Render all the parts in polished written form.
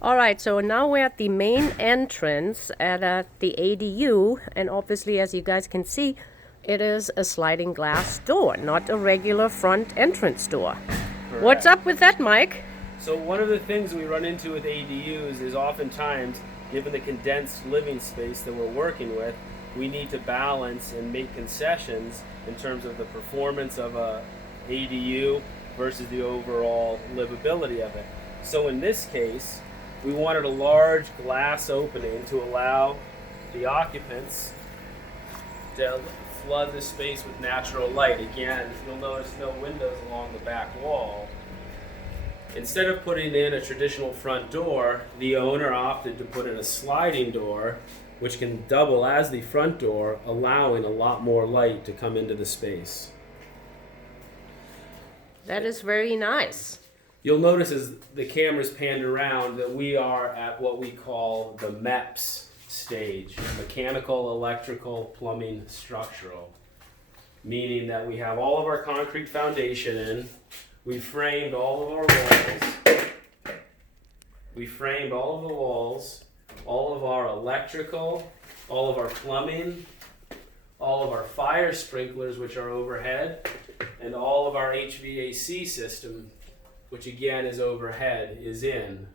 All right, so now we're at the main entrance at the ADU, and obviously, as you guys can see, it is a sliding glass door, not a regular front entrance door. Correct. What's up with that, Mike? So one of the things we run into with ADUs is oftentimes, given the condensed living space that we're working with, we need to balance and make concessions in terms of the performance of a ADU versus the overall livability of it. So in this case, we wanted a large glass opening to allow the occupants to flood the space with natural light. Again, you'll notice no windows along the back wall. Instead of putting in a traditional front door, the owner opted to put in a sliding door, which can double as the front door, allowing a lot more light to come into the space. That is very nice. You'll notice as the camera's panned around that we are at what we call the MEPS stage, mechanical, electrical, plumbing, structural. Meaning that we have all of our concrete foundation in, we framed all of our walls, all of our electrical, all of our plumbing, all of our fire sprinklers, which are overhead, and all of our HVAC system, which again is overhead, is in.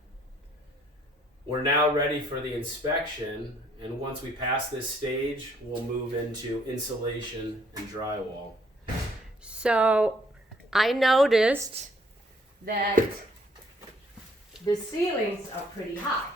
We're now ready for the inspection, and once we pass this stage, we'll move into insulation and drywall. So I noticed that the ceilings are pretty high.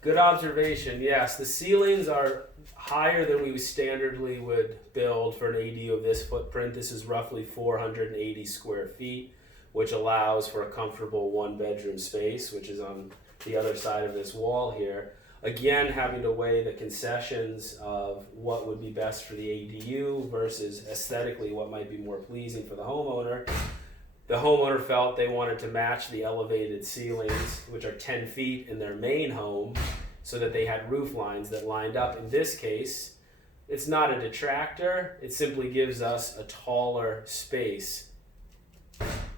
Good observation, yes. The ceilings are higher than we standardly would build for an ADU of this footprint. This is roughly 480 square feet, which allows for a comfortable one-bedroom space, which is on the other side of this wall here. Again, having to weigh the concessions of what would be best for the ADU versus aesthetically what might be more pleasing for the homeowner. The homeowner felt they wanted to match the elevated ceilings, which are 10 feet in their main home, so that they had roof lines that lined up. In this case, it's not a detractor, it simply gives us a taller space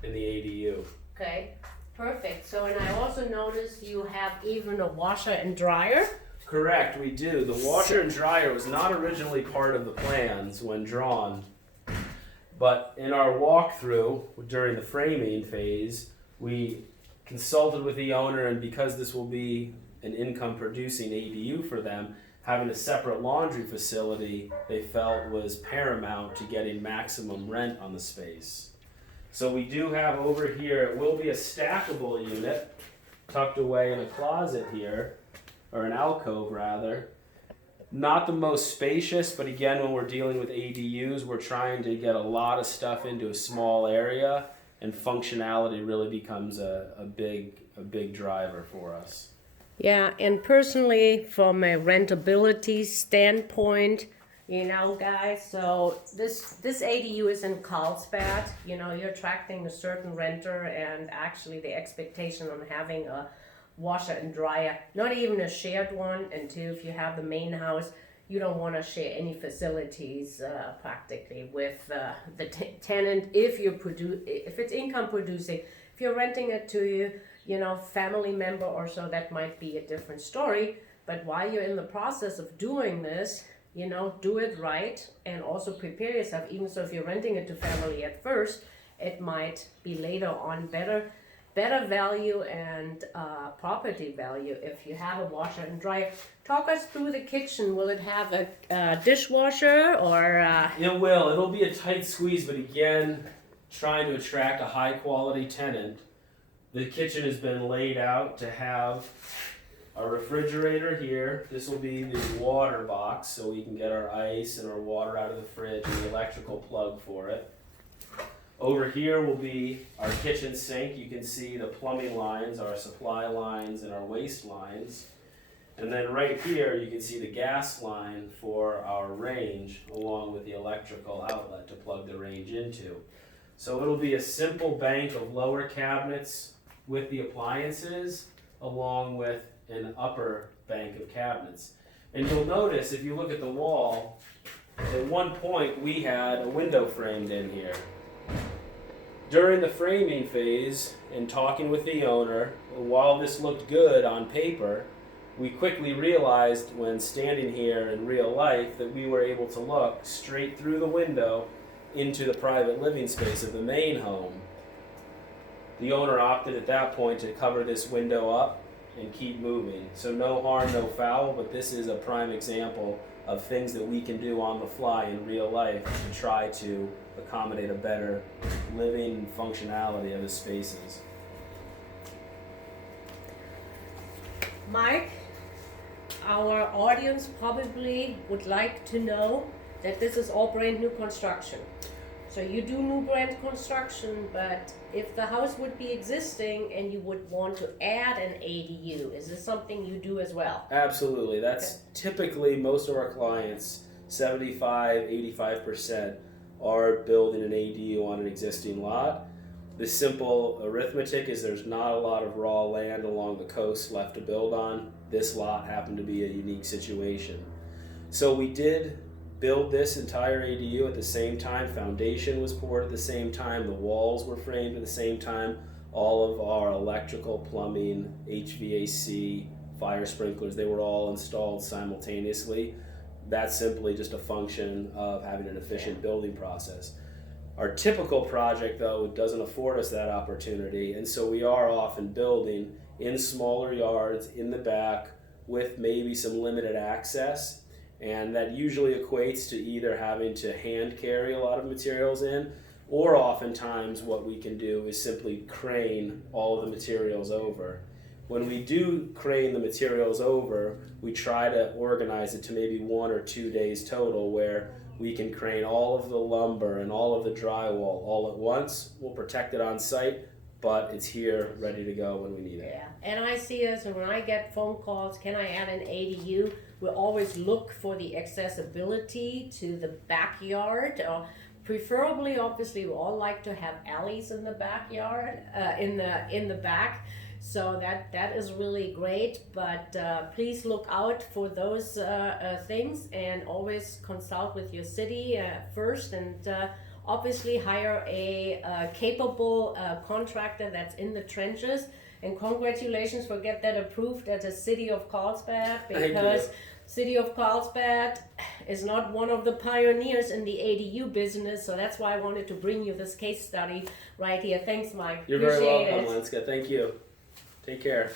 in the ADU. Okay, perfect. So, and I also noticed you have even a washer and dryer. Correct, we do. The washer and dryer was not originally part of the plans when drawn, but in our walkthrough during the framing phase, we consulted with the owner, and because this will be an income producing ADU for them, having a separate laundry facility they felt was paramount to getting maximum rent on the space. So we do have over here, it will be a stackable unit tucked away in a closet here, or an alcove rather. Not the most spacious, but again, when we're dealing with ADUs, we're trying to get a lot of stuff into a small area, and functionality really becomes a big driver for us. Yeah, and personally, from a rentability standpoint, you know, guys, so this ADU is in Carlsbad. You know, you're attracting a certain renter, and actually the expectation on having a washer and dryer, not even a shared one, until if you have the main house, you don't want to share any facilities practically with the tenant if it's income producing. If you're renting it to you know, family member or so, that might be a different story. But while you're in the process of doing this, you know, do it right and also prepare yourself. Even so, if you're renting it to family at first, it might be later on better value and property value if you have a washer and dryer. Talk us through the kitchen. Will it have a dishwasher or? It will. It'll be a tight squeeze, but again, trying to attract a high quality tenant. The kitchen has been laid out to have a refrigerator here. This will be the water box, so we can get our ice and our water out of the fridge, and the electrical plug for it. Over here will be our kitchen sink. You can see the plumbing lines, our supply lines, and our waste lines. And then right here, you can see the gas line for our range, along with the electrical outlet to plug the range into. So it'll be a simple bank of lower cabinets with the appliances, along with an upper bank of cabinets. And you'll notice, if you look at the wall, at one point we had a window framed in here. During the framing phase and talking with the owner, while this looked good on paper, we quickly realized when standing here in real life that we were able to look straight through the window into the private living space of the main home. The owner opted at that point to cover this window up and keep moving. So no harm, no foul, but this is a prime example of things that we can do on the fly in real life to try to accommodate a better living functionality of the spaces. Mike, our audience probably would like to know that this is all brand new construction. So you do new brand construction, but if the house would be existing and you would want to add an ADU, is this something you do as well? Absolutely. That's typically most of our clients, 75-85%, are building an ADU on an existing lot. The simple arithmetic is there's not a lot of raw land along the coast left to build on. This lot happened to be a unique situation. So we did build this entire ADU at the same time. Foundation was poured at the same time. The walls were framed at the same time. All of our electrical, plumbing, HVAC, fire sprinklers, they were all installed simultaneously. That's simply just a function of having an efficient building process. Our typical project, though, doesn't afford us that opportunity, and so we are often building in smaller yards in the back with maybe some limited access. And that usually equates to either having to hand carry a lot of materials in, or oftentimes what we can do is simply crane all of the materials over. When we do crane the materials over, we try to organize it to maybe 1 or 2 days total, where we can crane all of the lumber and all of the drywall all at once. We'll protect it on site, but it's here ready to go when we need it. Yeah, and I see this, and when I get phone calls, can I add an ADU? We always look for the accessibility to the backyard. Preferably, obviously, we all like to have alleys in the backyard, in the back. So that is really great. But please look out for those things, and always consult with your city first, and obviously hire a capable contractor that's in the trenches. And congratulations for get that approved at the city of Carlsbad, because city of Carlsbad is not one of the pioneers in the ADU business. So that's why I wanted to bring you this case study right here. Thanks, Mike. You're Appreciate very welcome, it. Lenska. Thank you. Take care.